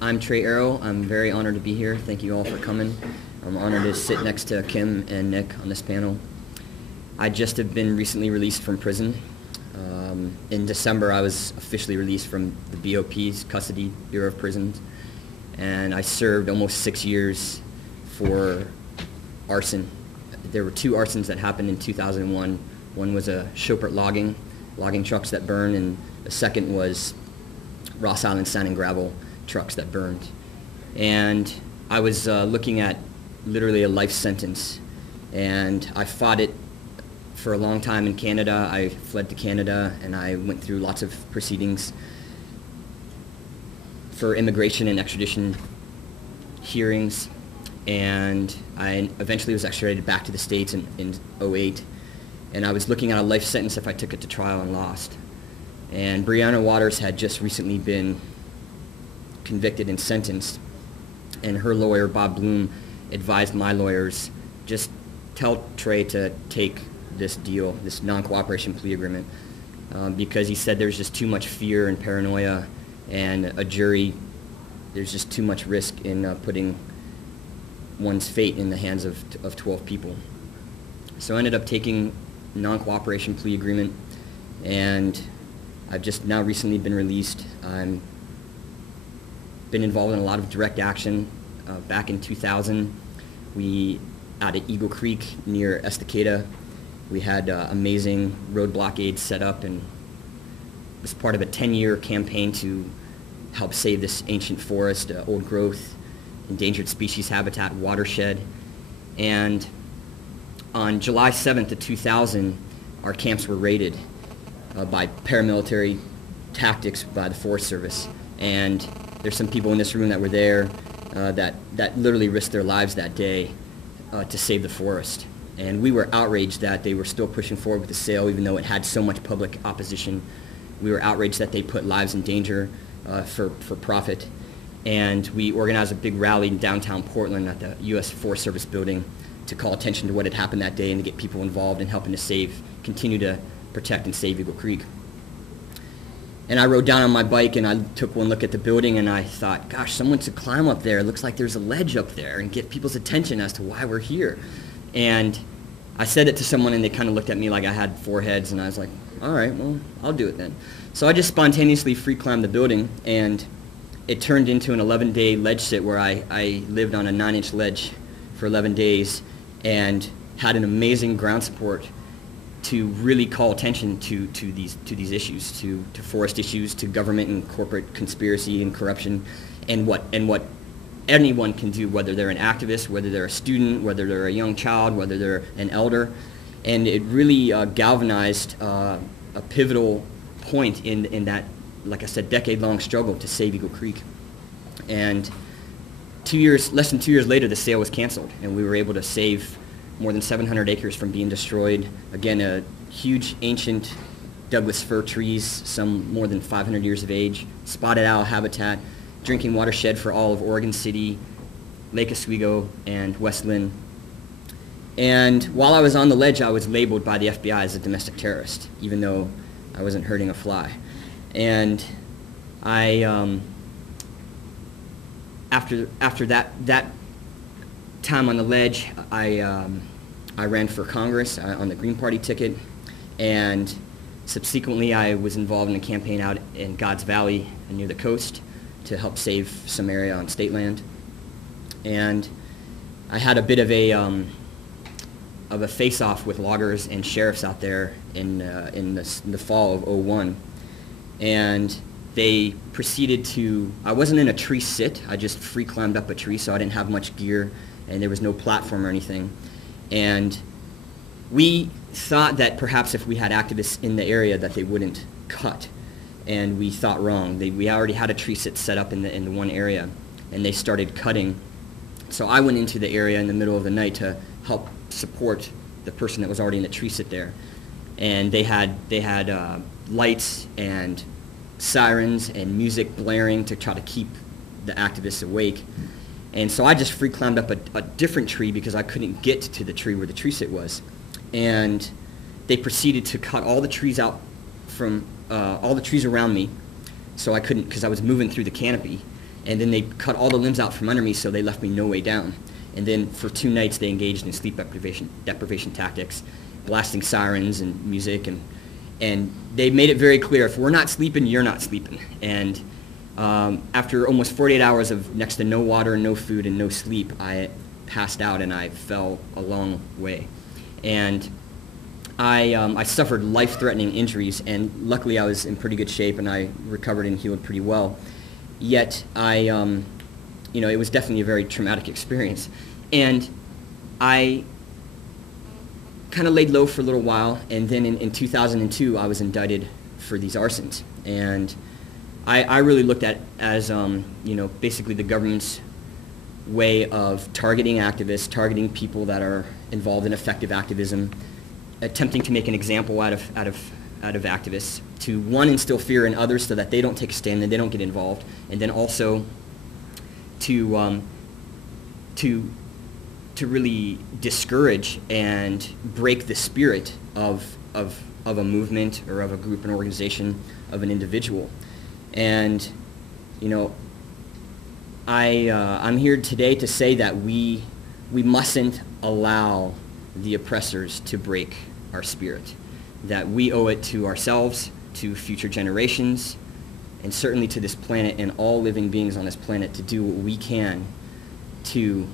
I'm Trey Arrow. I'm very honored to be here. Thank you all for coming. I'm honored to sit next to Kim and Nick on this panel. I just have been recently released from prison. In December, I was officially released from the BOP's custody, Bureau of Prisons, and I served almost 6 years for arson. There were 2 arsons that happened in 2001. One was a Chopert logging trucks that burned, and the second was Ross Island sand and gravel trucks that burned. And I was looking at literally a life sentence, and I fought it for a long time in Canada. I fled to Canada, and I went through lots of proceedings for immigration and extradition hearings, and I eventually was extradited back to the States in 08, and I was looking at a life sentence if I took it to trial and lost. And Breonna Waters had just recently been convicted and sentenced, and her lawyer, Bob Bloom, advised my lawyers, just tell Trey to take this deal, this non-cooperation plea agreement, because he said there's just too much fear and paranoia, and a jury, there's just too much risk in putting one's fate in the hands of 12 people. So I ended up taking non-cooperation plea agreement, and I've just now recently been released. I've been involved in a lot of direct action. Back in 2000, we, out at Eagle Creek near Estacada, we had amazing road blockades set up, and it was part of a 10-year campaign to help save this ancient forest, old growth, endangered species habitat, watershed. And on July 7th of 2000, our camps were raided by paramilitary tactics by the Forest Service. And there's some people in this room that were there that literally risked their lives that day to save the forest. And we were outraged that they were still pushing forward with the sale, even though it had so much public opposition. We were outraged that they put lives in danger for profit. And we organized a big rally in downtown Portland at the U.S. Forest Service building to call attention to what had happened that day and to get people involved in helping to continue to protect and save Eagle Creek. And I rode down on my bike, and I took one look at the building, and I thought, gosh, someone should climb up there. It looks like there's a ledge up there, and get people's attention as to why we're here. And I said it to someone, and they kind of looked at me like I had 4 heads, and I was like, all right, well, I'll do it then. So I just spontaneously free climbed the building, and it turned into an 11-day ledge sit where I lived on a 9-inch ledge for 11 days and had an amazing ground support to really call attention to these issues, to forest issues, to government and corporate conspiracy and corruption, and what anyone can do, whether they're an activist, whether they're a student, whether they're a young child, whether they're an elder. And it really galvanized a pivotal point in that, like I said, decade-long struggle to save Eagle Creek. And less than 2 years later, the sale was canceled, and we were able to save more than 700 acres from being destroyed. Again, a huge ancient Douglas fir trees, some more than 500 years of age, spotted owl habitat, drinking watershed for all of Oregon City, Lake Oswego, and West Lynn. And while I was on the ledge, I was labeled by the FBI as a domestic terrorist, even though I wasn't hurting a fly. And after that time on the ledge, I ran for Congress on the Green Party ticket, and subsequently I was involved in a campaign out in God's Valley near the coast to help save some area on state land. And I had a bit of a face-off with loggers and sheriffs out there in the fall of '01, and they proceeded to, I wasn't in a tree sit, I just free climbed up a tree, so I didn't have much gear, and there was no platform or anything. And we thought that perhaps if we had activists in the area that they wouldn't cut, and we thought wrong. We already had a tree sit set up in the one area, and they started cutting. So I went into the area in the middle of the night to help support the person that was already in the tree sit there. And they had lights and sirens and music blaring to try to keep the activists awake. And so I just free climbed up a different tree because I couldn't get to the tree where the tree sit was. And they proceeded to cut all the trees out from all the trees around me, so I couldn't, because I was moving through the canopy. And then they cut all the limbs out from under me, so they left me no way down. And then for 2 nights, they engaged in sleep deprivation tactics, blasting sirens and music, and they made it very clear, if we're not sleeping, you're not sleeping. And after almost 48 hours of next to no water, no food, and no sleep, I passed out and I fell a long way. And I suffered life-threatening injuries, and luckily I was in pretty good shape and I recovered and healed pretty well. Yet it was definitely a very traumatic experience. And I kind of laid low for a little while, and then in 2002 I was indicted for these arsons. And I really looked at as basically the government's way of targeting activists, targeting people that are involved in effective activism, attempting to make an example out of activists, to one, instill fear in others so that they don't take a stand and they don't get involved, and then also to really discourage and break the spirit of a movement or of a group, an organization, of an individual. And I'm here today to say that we mustn't allow the oppressors to break our spirit, that we owe it to ourselves, to future generations, and certainly to this planet and all living beings on this planet to do what we can to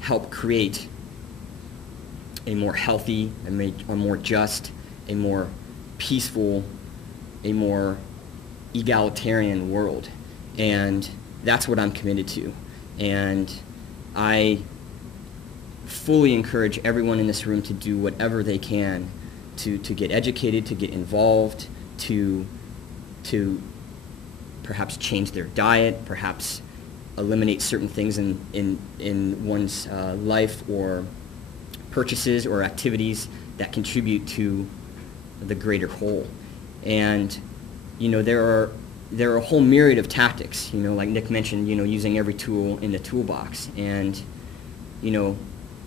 help create a more healthy, a more just, a more peaceful, a more egalitarian world. And that's what I'm committed to. And I fully encourage everyone in this room to do whatever they can to get educated, to get involved, to perhaps change their diet, perhaps eliminate certain things in one's life, or purchases or activities that contribute to the greater whole. And there are a whole myriad of tactics, like Nick mentioned, using every tool in the toolbox, and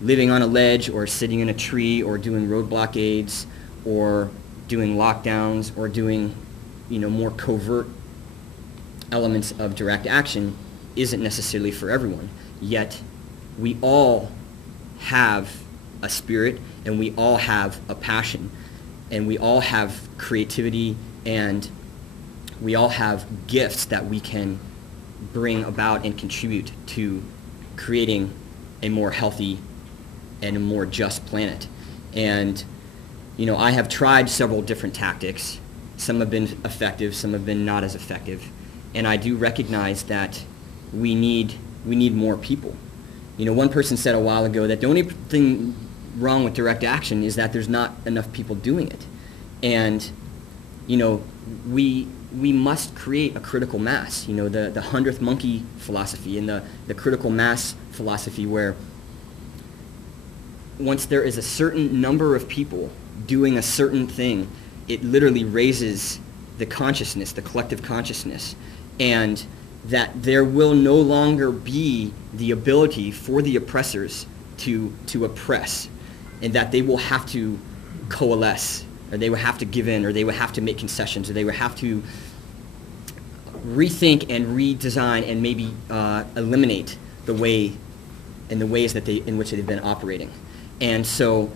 living on a ledge, or sitting in a tree, or doing road blockades, or doing lockdowns, or doing more covert elements of direct action isn't necessarily for everyone. Yet we all have a spirit, and we all have a passion, and we all have creativity, and we all have gifts that we can bring about and contribute to creating a more healthy and a more just planet. And I have tried several different tactics. Some have been effective, some have been not as effective. And I do recognize that we need more people. One person said a while ago that the only thing wrong with direct action is that there's not enough people doing it. And we must create a critical mass, the 100th monkey philosophy, and the critical mass philosophy, where once there is a certain number of people doing a certain thing, it literally raises the consciousness, the collective consciousness, and that there will no longer be the ability for the oppressors to oppress, and that they will have to coalesce, or they will have to give in, or they will have to make concessions, or they will have to rethink and redesign and maybe eliminate the ways in which they've been operating. And so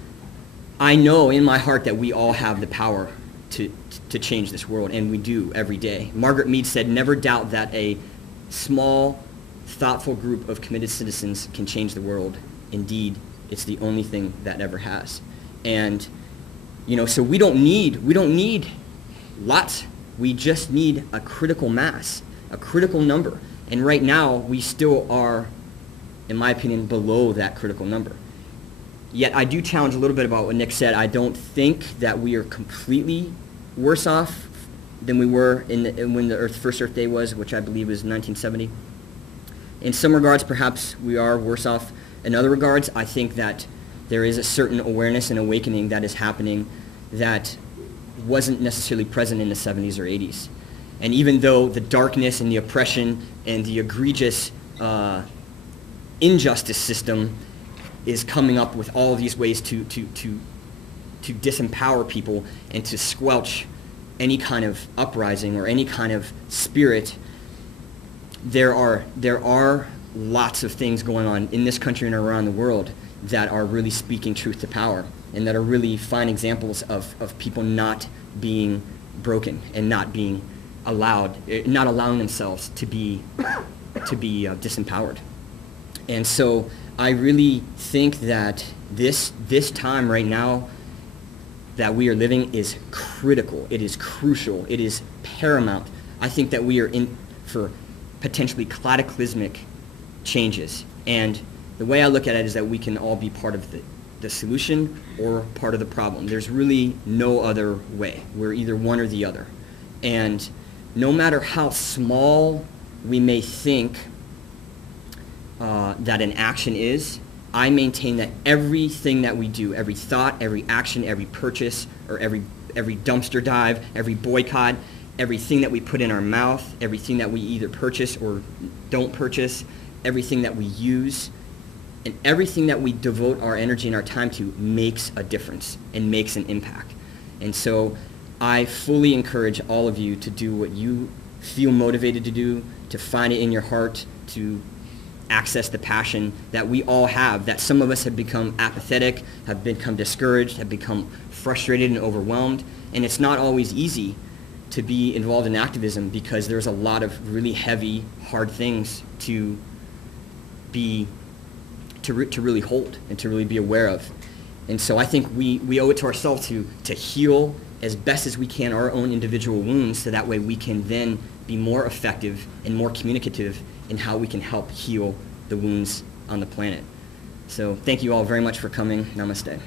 I know in my heart that we all have the power to change this world, and we do every day. Margaret Mead said, "Never doubt that a small, thoughtful group of committed citizens can change the world. Indeed, it's the only thing that ever has." And so we don't need lots. We just need a critical mass, a critical number. And right now, we still are, in my opinion, below that critical number. Yet I do challenge a little bit about what Nick said. I don't think that we are completely worse off than we were when the first Earth Day was, which I believe was 1970. In some regards, perhaps we are worse off. In other regards, I think that there is a certain awareness and awakening that is happening that wasn't necessarily present in the 70s or 80s. And even though the darkness and the oppression and the egregious injustice system is coming up with all of these ways to disempower people and to squelch any kind of uprising or any kind of spirit, there are lots of things going on in this country and around the world that are really speaking truth to power, and that are really fine examples of people not being broken and not being not allowing themselves to be disempowered. And so I really think that this time right now that we are living is critical. It is crucial. It is paramount. I think that we are in for potentially cataclysmic changes. And the way I look at it is that we can all be part of the solution or part of the problem. There's really no other way. We're either one or the other. And no matter how small we may think that an action is, I maintain that everything that we do, every thought, every action, every purchase, or every dumpster dive, every boycott, everything that we put in our mouth, everything that we either purchase or don't purchase, everything that we use, and everything that we devote our energy and our time to makes a difference and makes an impact. And so I fully encourage all of you to do what you feel motivated to do, to find it in your heart, to access the passion that we all have, that some of us have become apathetic, have become discouraged, have become frustrated and overwhelmed. And it's not always easy to be involved in activism because there's a lot of really heavy, hard things to really hold and to really be aware of. And so I think we owe it to ourselves to heal as best as we can our own individual wounds, so that way we can then be more effective and more communicative in how we can help heal the wounds on the planet. So thank you all very much for coming. Namaste.